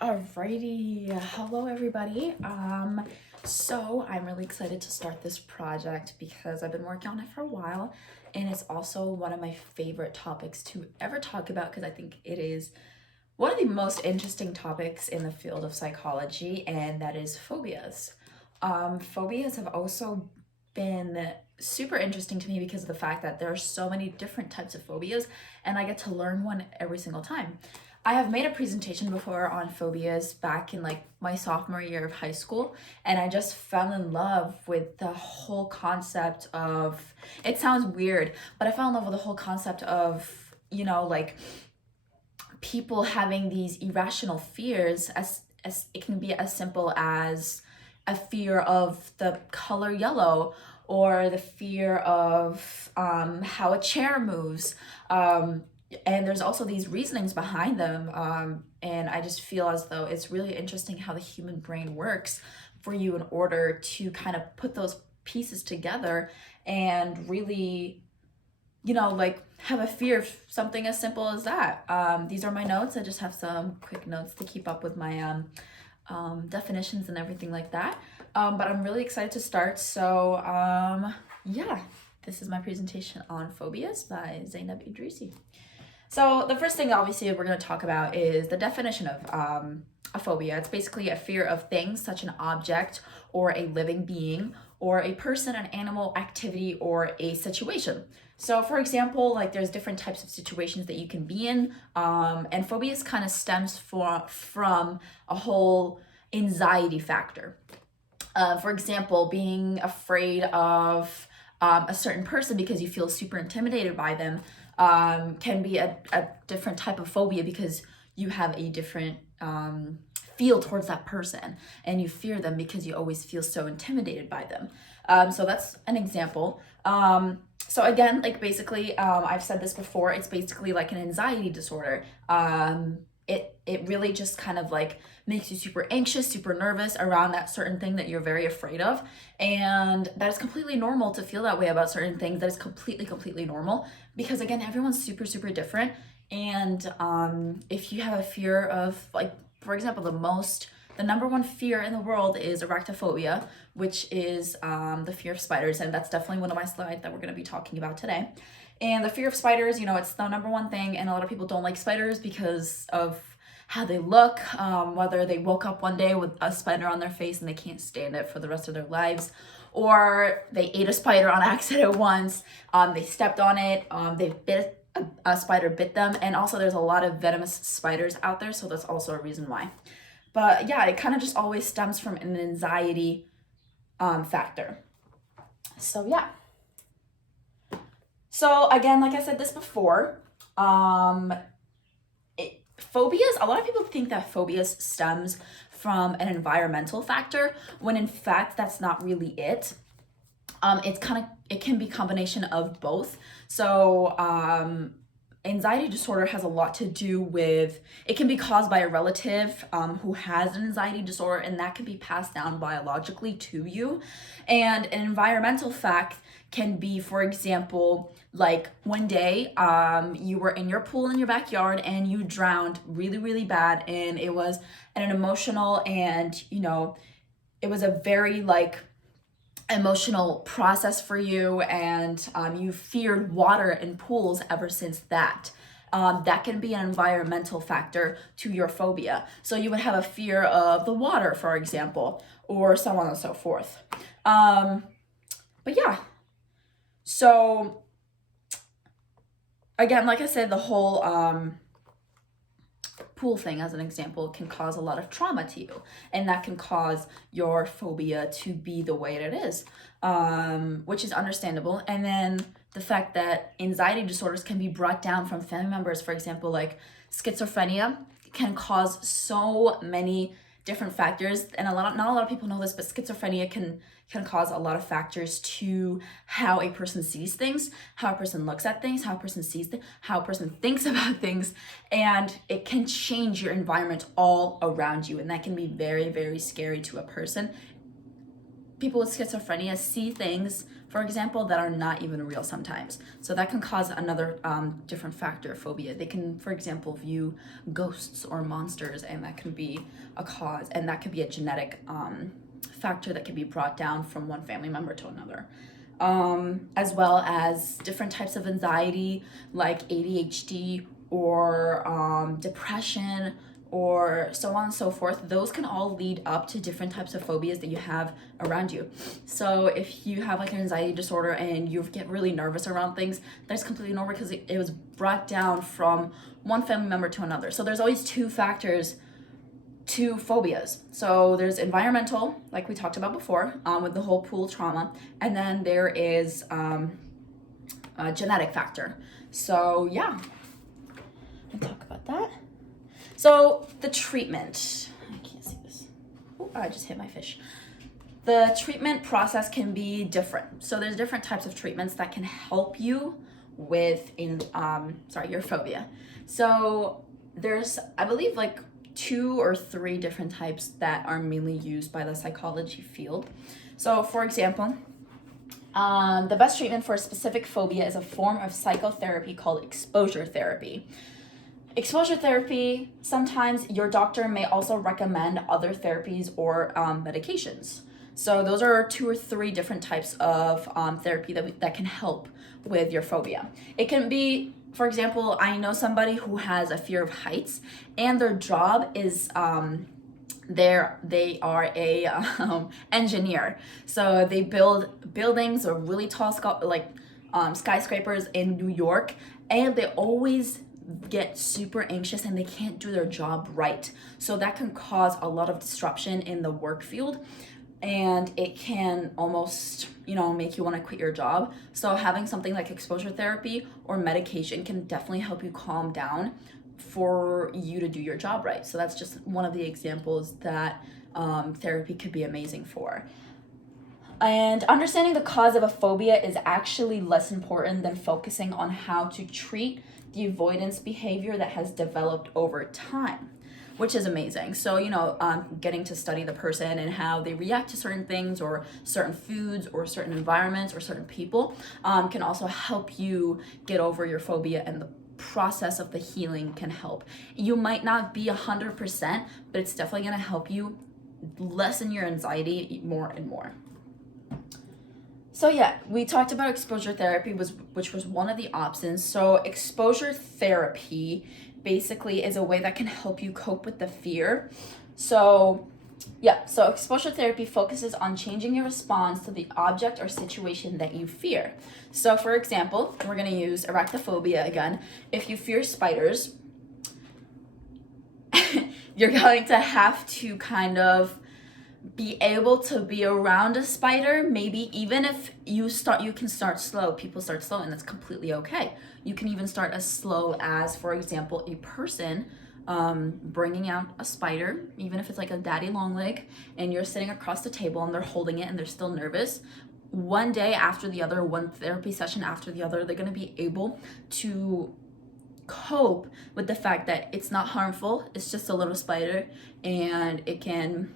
Alrighty, hello everybody. So I'm really excited to start this project because I've been working on it for a while, and it's also one of my favorite topics to ever talk about because I think it is one of the most interesting topics in the field of psychology, and that is phobias. Phobias have also been super interesting to me because of the fact that there are so many different types of phobias, and I get to learn one every single time. I have made a presentation before on phobias back in like my sophomore year of high school, and I just fell in love with the whole concept of, it sounds weird, but I fell in love with the whole concept of, like people having these irrational fears, as it can be as simple as a fear of the color yellow, or the fear of how a chair moves. And there's also these reasonings behind them. And I just feel as though it's really interesting how the human brain works for you in order to kind of put those pieces together and really, like have a fear of something as simple as that. These are my notes. I just have some quick notes to keep up with my definitions and everything like that. But I'm really excited to start. So yeah, this is my presentation on phobias by Zainab Idrisi. So the first thing obviously we're going to talk about is the definition of a phobia. It's basically a fear of things, such an object or a living being, or a person, an animal, activity, or a situation. So for example, like there's different types of situations that you can be in, and phobias kind of stems from a whole anxiety factor. For example, being afraid of a certain person because you feel super intimidated by them can be a different type of phobia because you have a different feel towards that person, and you fear them because you always feel so intimidated by them. So that's an example. So again, like basically, I've said this before, it's basically like an anxiety disorder. It really just kind of like makes you super anxious, super nervous around that certain thing that you're very afraid of. And that is completely normal to feel that way about certain things. That is completely normal because again, everyone's super, super different. And if you have a fear of, like, for example, the number one fear in the world is arachnophobia, which is the fear of spiders. And that's definitely one of my slides that we're going to be talking about today. And the fear of spiders, it's the number one thing. And a lot of people don't like spiders because of how they look, whether they woke up one day with a spider on their face and they can't stand it for the rest of their lives, or they ate a spider on accident once, they stepped on it, they bit a spider bit them, and also there's a lot of venomous spiders out there, so that's also a reason why. But yeah, it kind of just always stems from an anxiety factor. So yeah. So again, like I said this before, phobias, a lot of people think that phobias stems from an environmental factor, when in fact that's not really it. It can be a combination of both. So anxiety disorder has a lot to do with, it can be caused by a relative who has an anxiety disorder, and that can be passed down biologically to you. And an environmental fact can be, for example, like one day you were in your pool in your backyard and you drowned really bad, and it was an emotional, and it was a very like emotional process for you, and you feared water and pools ever since that. That can be an environmental factor to your phobia. So you would have a fear of the water, for example, or so on and so forth. But yeah, so again, like I said, the whole pool thing as an example can cause a lot of trauma to you, and that can cause your phobia to be the way it is, which is understandable. And then the fact that anxiety disorders can be brought down from family members, for example, like schizophrenia, can cause so many different factors, and not a lot of people know this, but schizophrenia can cause a lot of factors to how a person sees things, how a person looks at things, how a person sees things, how a person thinks about things, and it can change your environment all around you, and that can be very, very scary to a person. People with schizophrenia see things for example, that are not even real sometimes. So that can cause another different factor of phobia. They can, for example, view ghosts or monsters, and that can be a cause, and that could be a genetic factor that can be brought down from one family member to another. As well as different types of anxiety like ADHD or depression or so on and so forth. Those can all lead up to different types of phobias that you have around you. So if you have like an anxiety disorder and you get really nervous around things, that's completely normal because it was brought down from one family member to another. So there's always two factors to phobias. So there's environmental, like we talked about before, with the whole pool trauma, and then there is a genetic factor. So yeah, let's talk about that. So the treatment, I can't see this. Oh, I just hit my fish. The treatment process can be different. So there's different types of treatments that can help you with your phobia. So there's, I believe, like 2 or 3 different types that are mainly used by the psychology field. So for example, the best treatment for a specific phobia is a form of psychotherapy called exposure therapy. Exposure therapy, sometimes your doctor may also recommend other therapies or medications. So those are 2 or 3 different types of therapy that can help with your phobia. It can be, for example, I know somebody who has a fear of heights, and their job is they are a engineer. So they build buildings or really tall skyscrapers in New York, and they always get super anxious and they can't do their job right. So that can cause a lot of disruption in the work field, and it can almost, make you want to quit your job. So having something like exposure therapy or medication can definitely help you calm down for you to do your job right. So that's just one of the examples that therapy could be amazing for. And understanding the cause of a phobia is actually less important than focusing on how to treat the avoidance behavior that has developed over time, which is amazing. So, getting to study the person and how they react to certain things or certain foods or certain environments or certain people can also help you get over your phobia, and the process of the healing can help. You might not be 100%, but it's definitely going to help you lessen your anxiety more and more. So yeah, we talked about exposure therapy, which was one of the options. So exposure therapy basically is a way that can help you cope with the fear. So exposure therapy focuses on changing your response to the object or situation that you fear. So for example, we're going to use arachnophobia again. If you fear spiders, you're going to have to kind of be able to be around a spider. Maybe even if you can start slow. People start slow, and that's completely okay. You can even start as slow as, for example, a person bringing out a spider, even if it's like a daddy long leg, and you're sitting across the table and they're holding it and they're still nervous. One day after the other, one therapy session after the other, they're going to be able to cope with the fact that it's not harmful. It's just a little spider, and it can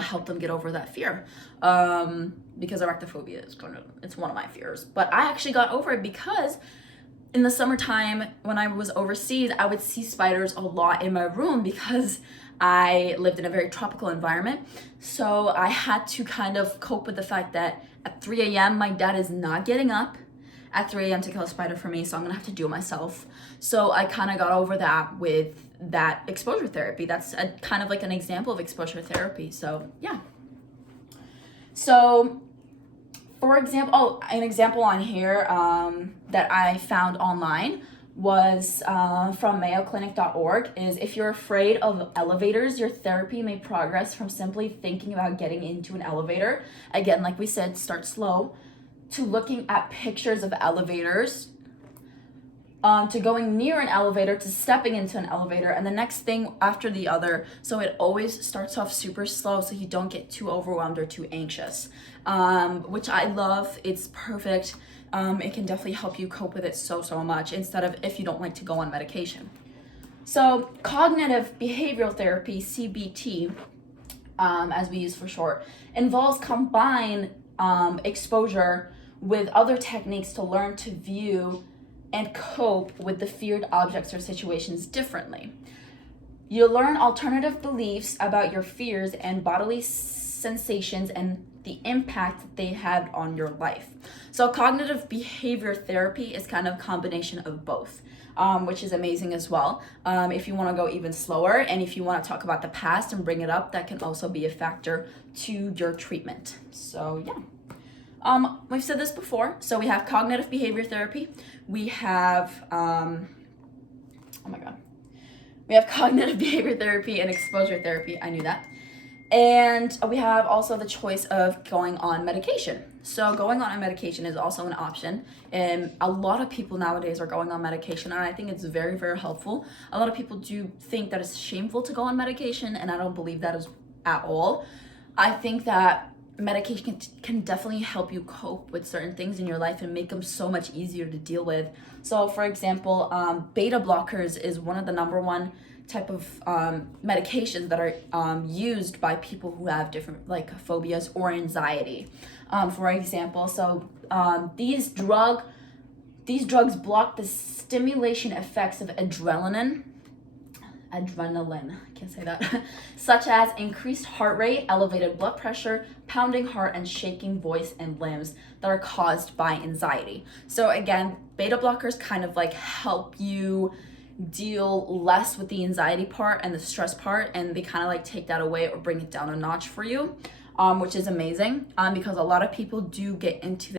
help them get over that fear. Because arachnophobia it's one of my fears. But I actually got over it because in the summertime when I was overseas, I would see spiders a lot in my room because I lived in a very tropical environment. So I had to kind of cope with the fact that at 3 a.m. my dad is not getting up at 3 a.m. to kill a spider for me, so I'm gonna have to do it myself. So I kind of got over that with that exposure therapy. That's kind of like an example of exposure therapy. So yeah. So for example, an example on here that I found online was from mayoclinic.org is if you're afraid of elevators, your therapy may progress from simply thinking about getting into an elevator. Again, like we said, start slow, to looking at pictures of elevators, to going near an elevator, to stepping into an elevator, and the next thing after the other. So it always starts off super slow so you don't get too overwhelmed or too anxious, which I love. It's perfect. It can definitely help you cope with it so much instead of if you don't like to go on medication. So cognitive behavioral therapy, CBT, as we use for short, involves combine exposure with other techniques to learn to view and cope with the feared objects or situations differently. You learn alternative beliefs about your fears and bodily sensations and the impact that they have on your life. So cognitive behavior therapy is kind of a combination of both, which is amazing as well. If you want to go even slower and if you want to talk about the past and bring it up, that can also be a factor to your treatment. So yeah. We've said this before. So we have cognitive behavior therapy. We have, we have cognitive behavior therapy and exposure therapy. I knew that. And we have also the choice of going on medication. So going on a medication is also an option. And a lot of people nowadays are going on medication, and I think it's very, very helpful. A lot of people do think that it's shameful to go on medication, and I don't believe that is at all. I think that medication can definitely help you cope with certain things in your life and make them so much easier to deal with. So for example, beta blockers is one of the number one type of medications that are used by people who have different like phobias or anxiety. For example, so these drugs block the stimulation effects of adrenaline, I can't say that, such as increased heart rate, elevated blood pressure, pounding heart, and shaking voice and limbs that are caused by anxiety. So again, beta blockers kind of like help you deal less with the anxiety part and the stress part, and they kind of like take that away or bring it down a notch for you, which is amazing, because a lot of people do get into